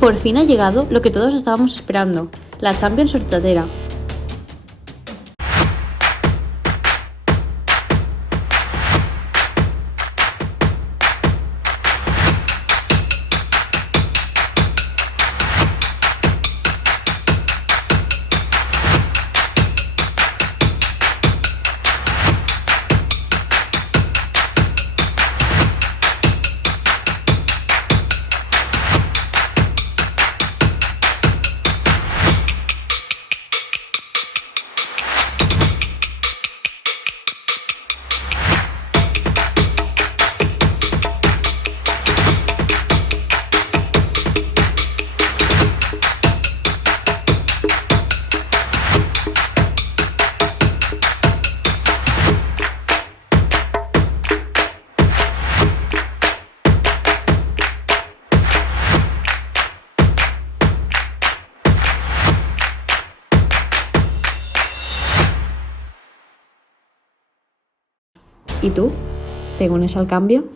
Por fin ha llegado lo que todos estábamos esperando, la Champions orchatera. ¿Y tú? ¿Te unes al cambio?